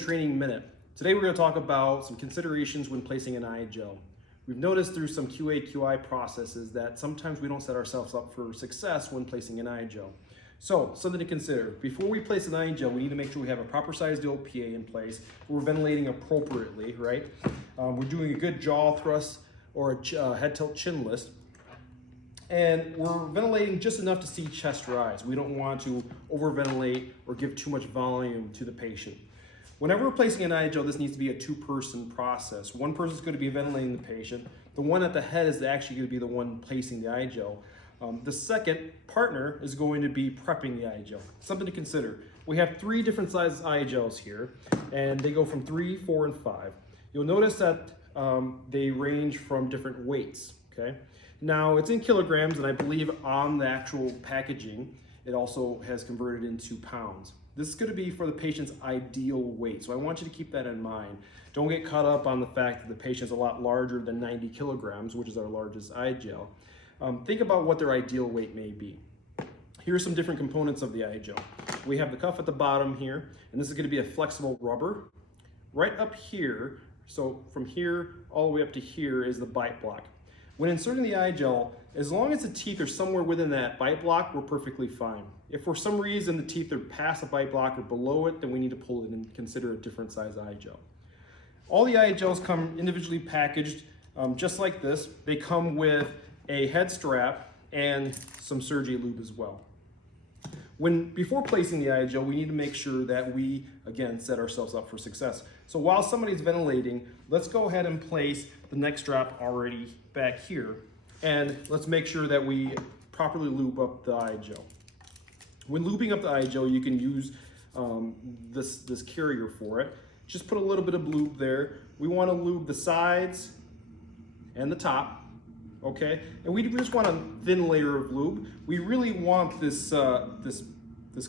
Training Minute. Today we're going to talk about some considerations when placing an IGel. We've noticed through some QA/QI processes that sometimes we don't set ourselves up for success when placing an IGel. So, something to consider. Before we place an IGel, we need to make sure we have a proper sized OPA in place. We're ventilating appropriately, right? We're doing a good jaw thrust or a head tilt chin list. And we're ventilating just enough to see chest rise. We don't want to overventilate or give too much volume to the patient. Whenever we're placing an IGel, this needs to be a two-person process. One person is going to be ventilating the patient. The one at the head is actually going to be the one placing the IGel. The second partner is going to be prepping the IGel. Something to consider. We have 3 different sizes IGels here, and they go from 3, 4, and 5. You'll notice that they range from different weights, okay? Now, it's in kilograms, and I believe on the actual packaging, it also has converted into pounds. This is going to be for the patient's ideal weight, so I want you to keep that in mind. Don't get caught up on the fact that the patient's a lot larger than 90 kilograms, which is our largest IGel. Think about what their ideal weight may be. Here are some different components of the IGel. We have the cuff at the bottom here, and this is going to be a flexible rubber. Right up here, so from here all the way up to here is the bite block. When inserting the IGel, as long as the teeth are somewhere within that bite block, we're perfectly fine. If for some reason the teeth are past the bite block or below it, then we need to pull it and consider a different size IGel. All the IGels come individually packaged just like this. They come with a head strap and some Sergey lube as well. Before placing the IGel, we need to make sure that we, again, set ourselves up for success. So while somebody's ventilating, let's go ahead and place the neck strap already back here. And let's make sure that we properly lube up the IGel. When lubing up the IGel, you can use this carrier for it. Just put a little bit of lube there. We want to lube the sides and the top, okay? And we just want a thin layer of lube. We really want this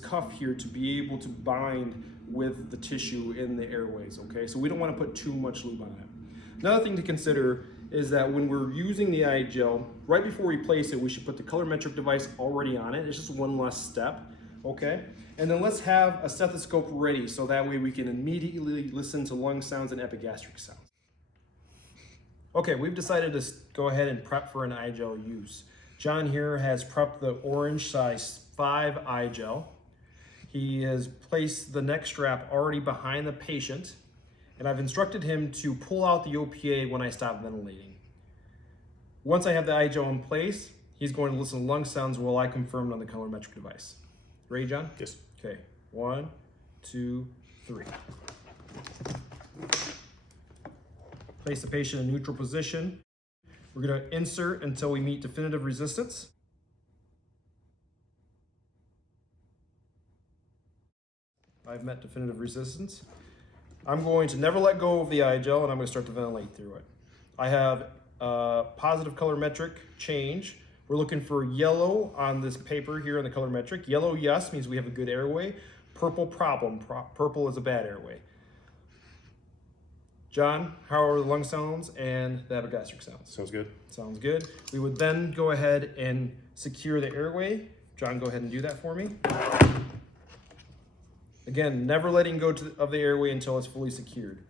cuff here to be able to bind with the tissue in the airways, okay? So we don't want to put too much lube on it. Another thing to consider is that when we're using the IGel, right before we place it, we should put the colorimetric device already on it. It's just one less step, okay? And then let's have a stethoscope ready so that way we can immediately listen to lung sounds and epigastric sounds. Okay, we've decided to go ahead and prep for an IGel use. John here has prepped the orange size 5 IGel. He has placed the neck strap already behind the patient, and I've instructed him to pull out the OPA when I stop ventilating. Once I have the IGel in place, he's going to listen to lung sounds while I confirm on the colorimetric device. Ready, John? Yes. Okay, 1, 2, 3. Place the patient in neutral position. We're going to insert until we meet definitive resistance. I've met definitive resistance. I'm going to never let go of the IGel, and I'm going to start to ventilate through it. I have a positive colorimetric change. We're looking for yellow on this paper here on the colorimetric. Yellow, yes, means we have a good airway. Purple, problem. Purple is a bad airway. John, how are the lung sounds and the epigastric sounds? Sounds good. Sounds good. We would then go ahead and secure the airway. John, go ahead and do that for me. Again, never letting go of the airway until it's fully secured.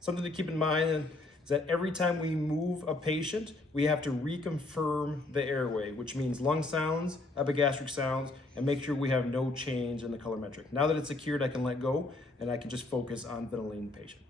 Something to keep in mind is that every time we move a patient, we have to reconfirm the airway, which means lung sounds, epigastric sounds, and make sure we have no change in the colorimetric. Now that it's secured, I can let go, and I can just focus on ventilating the patient.